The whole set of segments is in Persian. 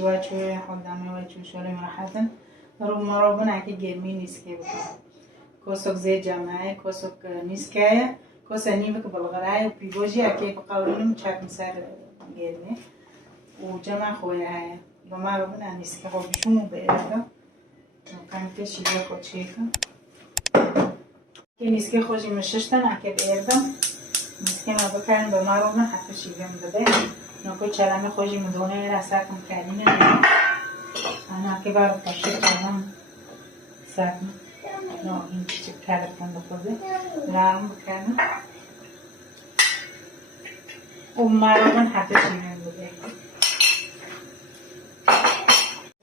شوى شوي خدامي وشوي شوي راحة رو مرابون که گرمی نیست که بکنم کوسک زی جمعه کوسک نیسکه کوسه نیمه که بلغرای و پیگوژی اکی بقولیم چک مسر گرمه و جمع خویه های و مرابون نیسکه خوبشون بیرده ممکن که شیده کوچیکه که نیسکه خوشی مششتن اکی بیردم نیسکه ما بکرن به مرابون حتی شیده مدده نکو چرمه خوشی مدونه رسک مکرینه انا که بار پشت کنم سرم نه این چیزی کردم بخوره لام بکنم و مرابون حتی شیرین بوده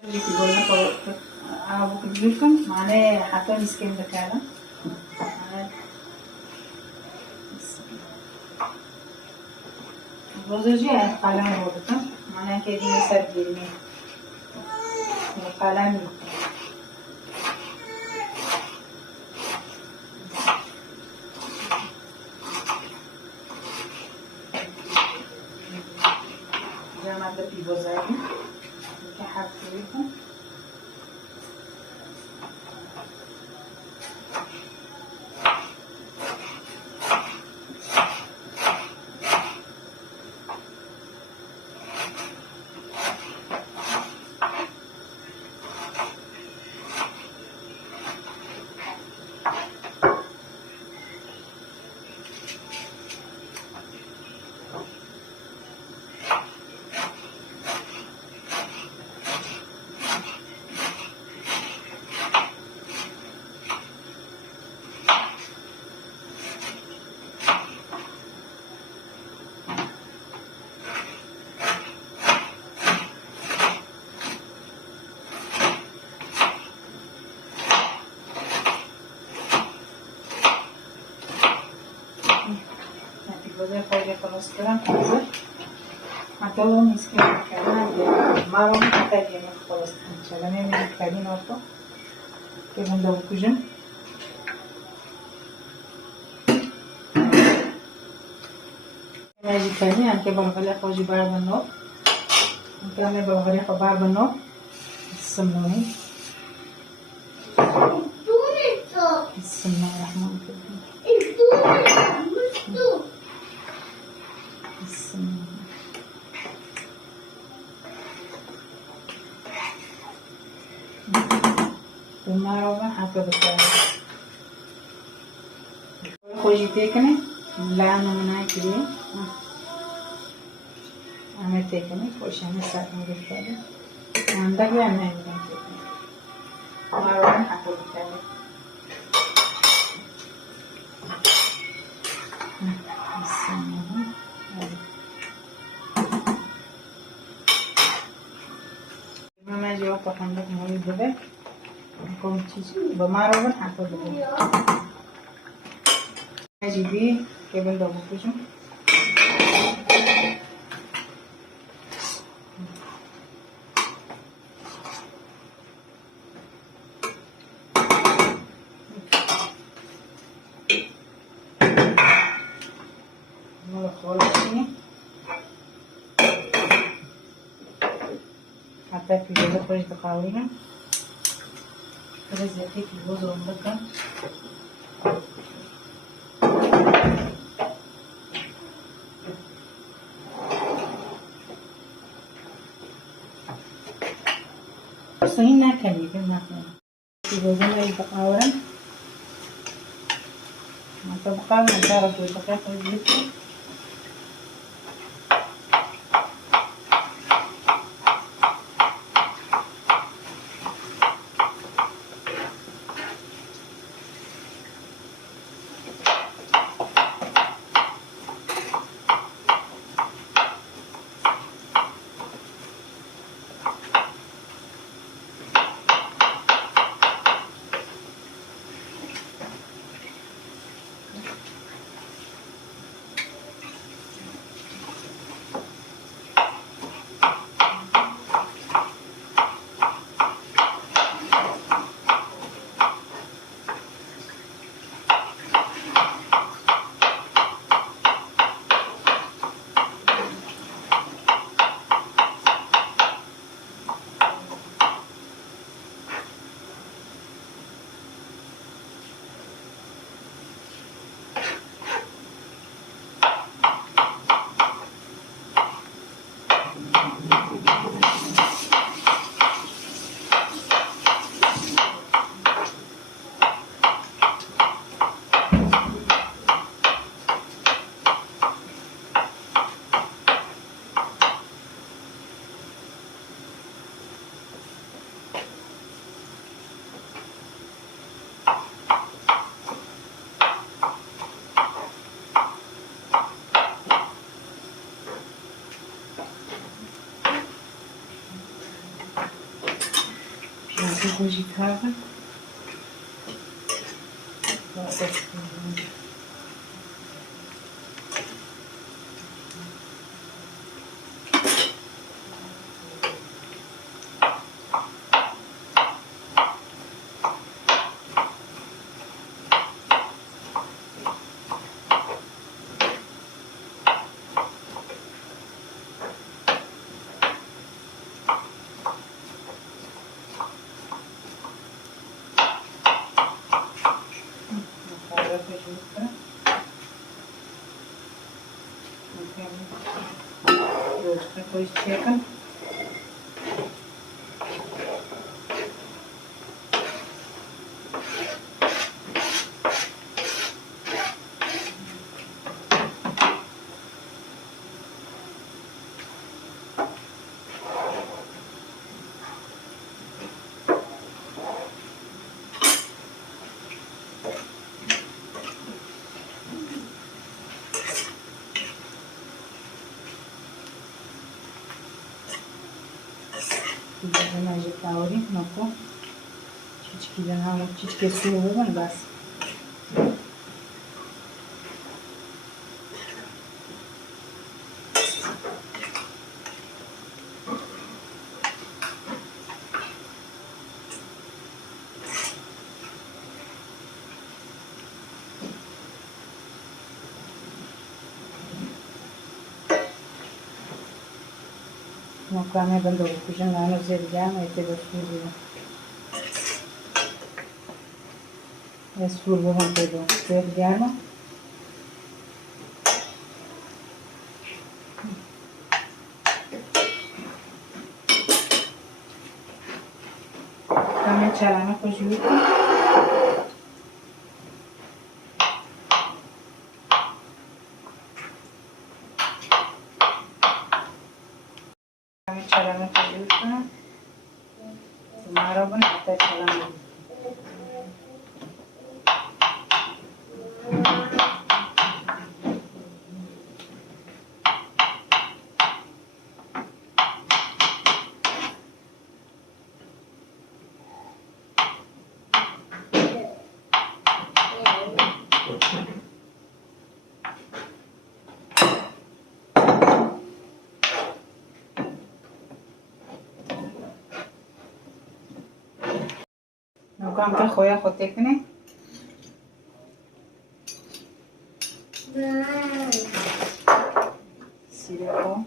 یکی گونه خود آب کردیم مانه حتی نیسکیم بکردم روزی قلم رو بودم مانه که دیگه سر گیرمی قلم جامعه پیوزایی که حرفی کن بوده خیلی خلاص کردم حاضر حتی اون نیست که کردن ما رو حتی دیگه خلاص کردم چرا نمیدونم کردین آتا که بنده بکجم نجی کردین هم که بلغلی خوشی بار بنو هم که همه بلغلی خو بار بنو سمونی بسم الله الرحمن الرحیم مرابون حتی بکنم خوشی تکنه لعنه منای کریه همه تکنه خوشی همه سرم بکنه منده که همه میدن تکنه مرابون حتی بکنه بسم الله من جواب پخنده کنم بده کم چیزی با مرابون حتی بده نجیبی که بلده بکشم مال خالصی حتی پیزده خوش دقاویم زیادی که بوز رو بکن این نکنی که نکنی که بوزن رو بقاورم ما تبقى من تعرف البقاء خليك خوشی تاقه Depois checa. Vamos agitar a origem, não for? Chique suyo, bas. Mokame bando kuşun anı zergen ete bakıyor. Esur bu hantedo zergen. Kame çalana koşuyor. Çalana koyuyorsun. Marabın hatta çalana. نکام که خویا خود تکنه سیرو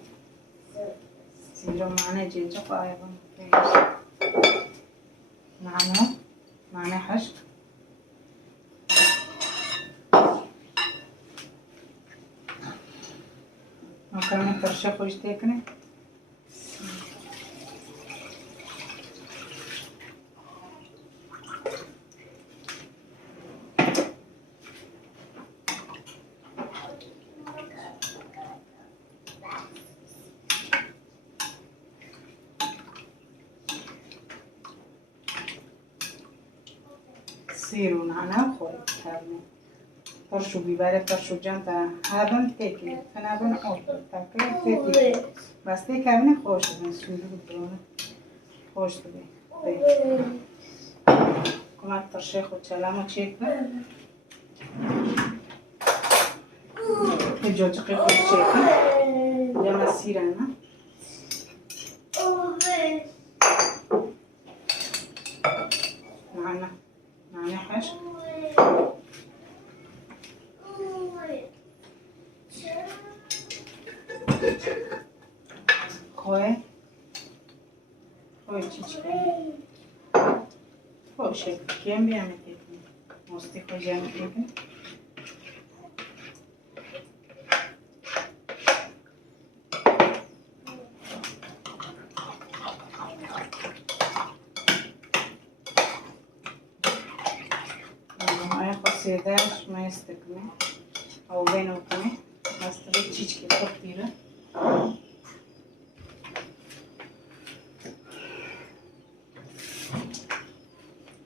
معنی جنجا خواهی بان معنی حشق نکام ترشه خوش تکنه سیرو نعناع خورد کردیم ترشو بیبره ترشو جان تا هربن تکی فنابن خورد تاکه تکی بس تک کردیم خوش بودن سیرو بودن خوش بودن کمک ترشه خود چلامو چک بر جوجقی خود چک جمع سیرانه نعناع حشو خواه چی کنیم خواه شکل کم بیامه تکنیم مستی خواه جمع تکنیم سیدهش مایست کنه او بینو کنه مستقی چیچ که خوب بیره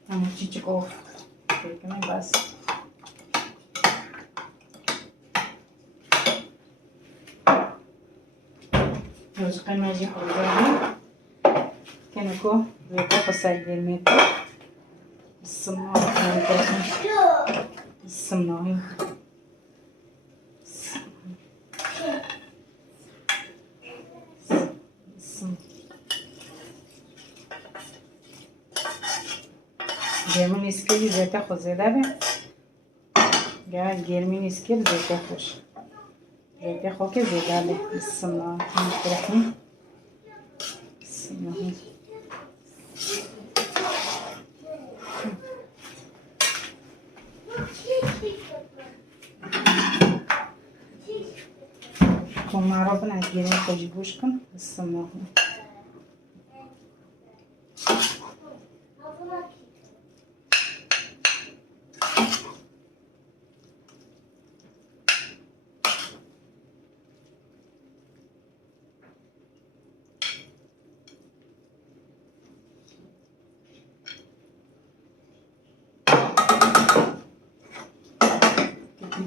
همون چیچ که کنه بس روز قیمه جی خوزاری کنه که روی که خسایی میتو السمنة السمنة گرمین اسکیلی زیتا خود زیده بی گرد گرمین اسکیل زیتا خوش زیتا خود که زیده بی بسم الله الرحمن بسم الله خون معروفن از گرمین خوشی گوش کن بسم الله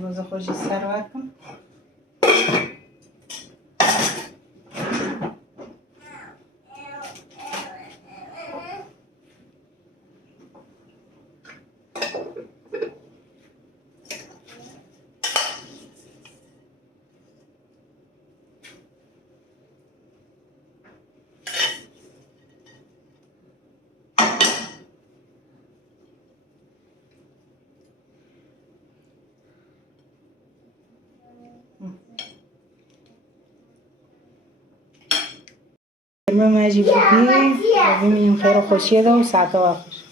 باز خوشی سرور کن ما ماجي بودي ببینیم خیر و خوشیه ده و ساعت آخر